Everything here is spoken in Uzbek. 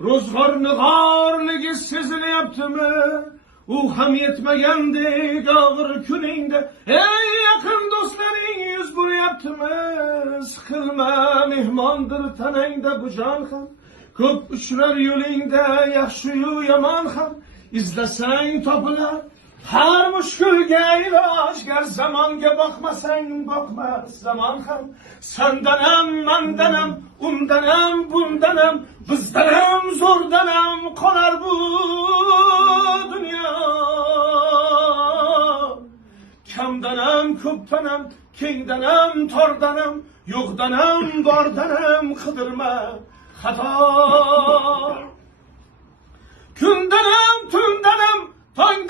Rozgarını garligi sezilyapti mi? U ham yetmagandek ağır kuningda ey yaqin do'stlaring yuz buryaptimi? Siqilma mehmondir tanangda bu jon ham ko'p uchrar yo'lingda yaxshi-yu yomon ham izlasang topilar har mushkulga iloj gar zamonga boqmasang boqmas zamon ham sandanam mandanam undanam bundanam bizdanam zo'rdanam qolar bu dunyo kamdanam ko'pdanam kengdanam tordanam yo'qdanam bordanam qidirma xato kundanam tundanam tongdanam